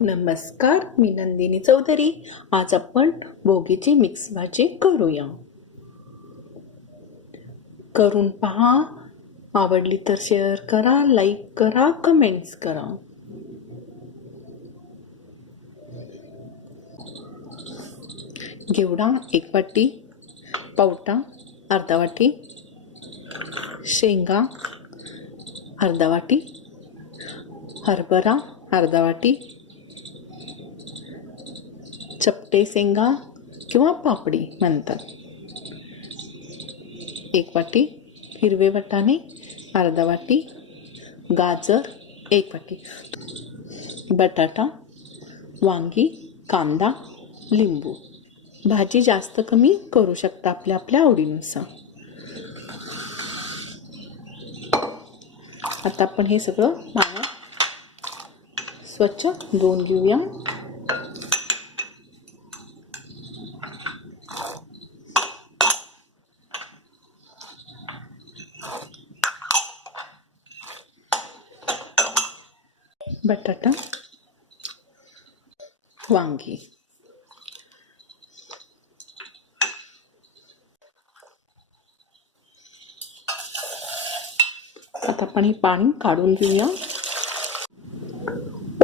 नमस्कार, मी नंदिनी चौधरी. आज आपण भोगीची मिक्स भाजी करूया. करून पहा. आवडली तर शेअर करा, लाईक करा, कमेंट्स करा. घेवडा 1 वाटी, पावटा अर्धा वाटी, शेंगा अर्धा वाटी, हरभरा अर्धा वाटी, चपटे शेंगा किंवा पापडी म्हणतात 1 वाटी, हिरवे वाटाणे अर्धा वाटी, गाजर 1 वाटी, बटाटा, वांगी, कांदा, लिंबू. भाजी जास्त कमी करू शकता आपल्या आपल्या आवडीनुसार. आता आपण हे सगळं पाण्यात स्वच्छ धुवून घेऊया. बटाटा, वांगी, आता आपण हे पाणी काढून घेऊया.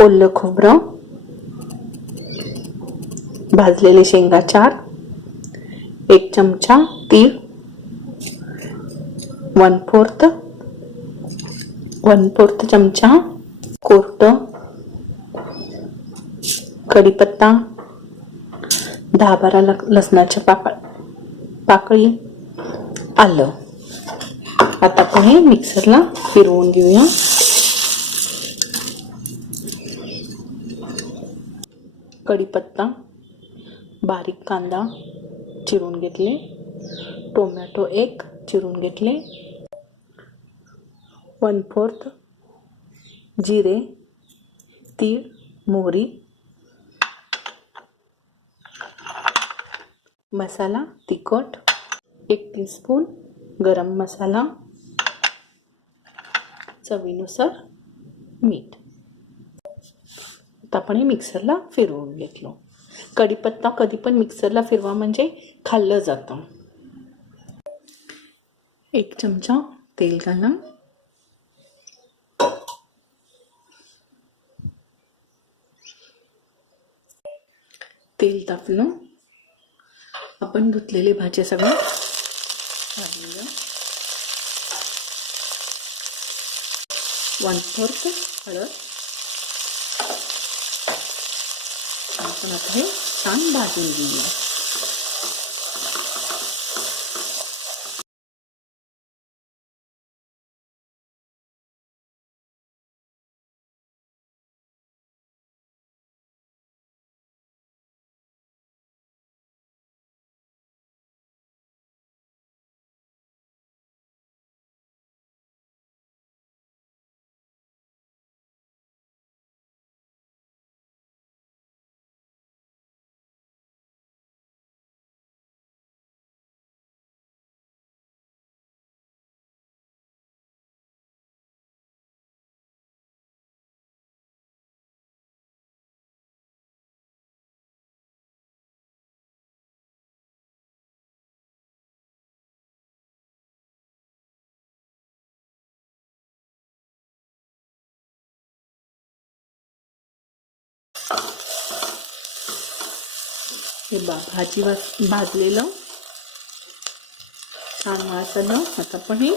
ओलं खोबरं, भाजलेले शेंगा 4, 1 चमचा तीळ, 1/4 चमचा कोरटं, कढीपत्ता, 10-12 लसणाच्या पाकळी, आलं. आता आपण हे मिक्सरला फिरवून घेऊया. कढीपत्ता, बारीक कांदा चिरून घेतले, टोमॅटो 1 चिरून घेतले, 1/4 जिरे, तीळ, मोहरी, मसाला तिखट 1 टीस्पून, गरम मसाला, चवीनुसार मीठ. आता आपण हे मिक्सरला फिरवून घेतलो. कढीपत्ता कधी पण मिक्सरला फिरवा म्हणजे खाल्लं जातं. 1 चमचा तेल घाला. तेल तापलं. आपण धुतलेले भाज्या सगळ्या घालूया. 1/4 हळद. आपण आता हे छान भाजून घेऊया. हे भाजी भाजलेलं छान वाजलं. आता आपण हे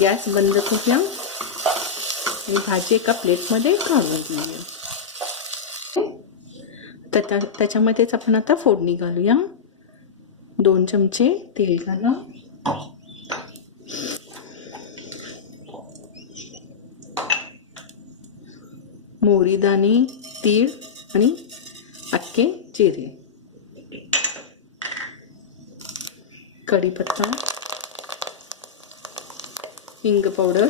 गॅस बंद करूया आणि भाजी एका प्लेटमध्ये काढून घेऊया. त्याच्यामध्येच आपण आता फोडणी घालूया. 2 चमचे तेल घाला. मोहरी, दाणे, तीळ आणि अख्खे जिरे, कढीपत्ता, हिंग पावडर,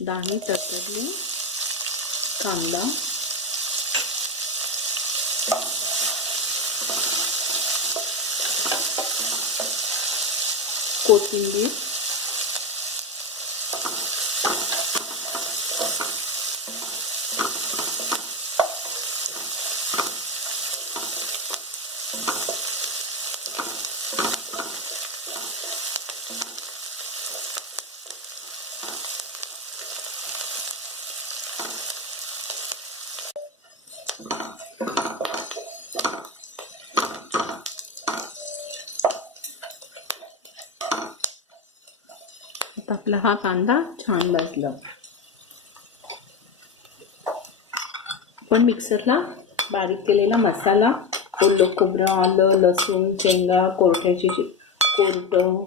दाणे तडतडले, कांदा, कोथिंबीर, आता आपला हा कांदा छान भाजला. पण मिक्सरला बारीक केलेला मसाला, ओलं खोबरं, आलं, लसूण, शेंगा, कोरट्याची कोरटं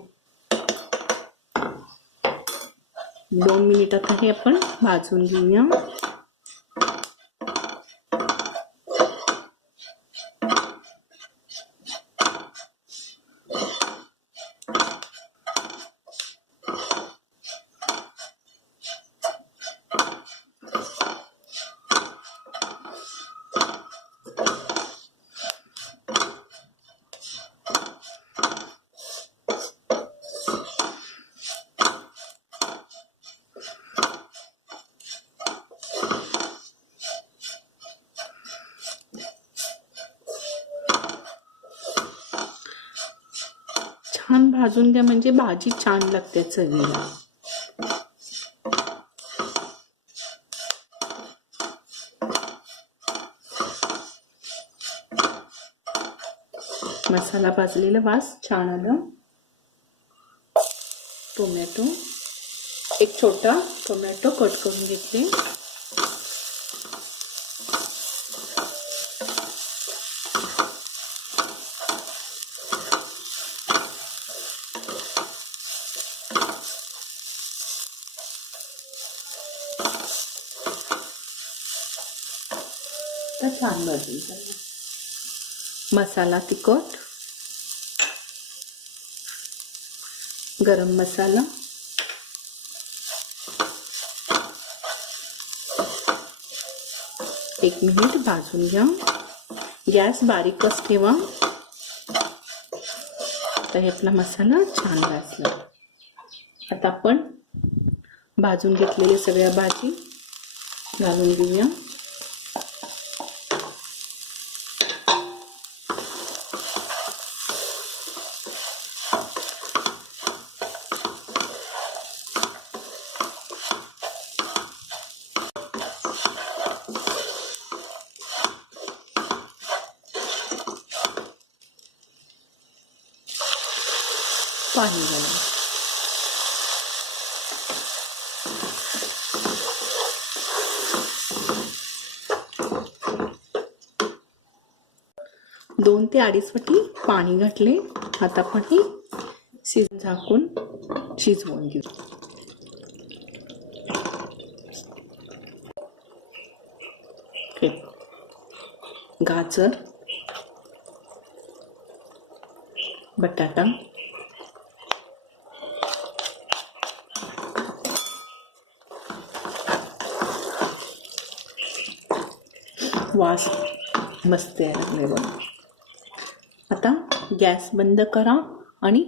2 मिनिटात हे आपण भाजून घेऊया. छान भाजून घ्या म्हणजे भाजी छान लागते चवीला. मसाला भाजलेला वास छान आला. टोमॅटो, एक छोटा टोमॅटो कट करून घेतले. छान भाजून घ्या. मसाला तिखट, गरम मसाला, एक मिनिट भाजून घ्या. गॅस बारीकच ठेवा. तर हे आपला मसाला छान भाजला. आता आपण भाजून घेतलेल्या सगळ्या भाजी घालून घेऊया. पाणी घालून दोन ते अडीच वाटी पाणी घातले. आता आपण ही झाकून शिजवून घेऊ. गाजर, बटाटा, वास मस्त आहे बघा. आता गॅस बंद करा आणि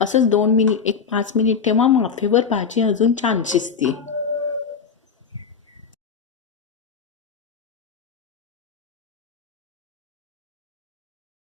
असंच 2 मिनिट 5 मिनिट ठेवा. वाफेवर भाजी अजून छान शिजते.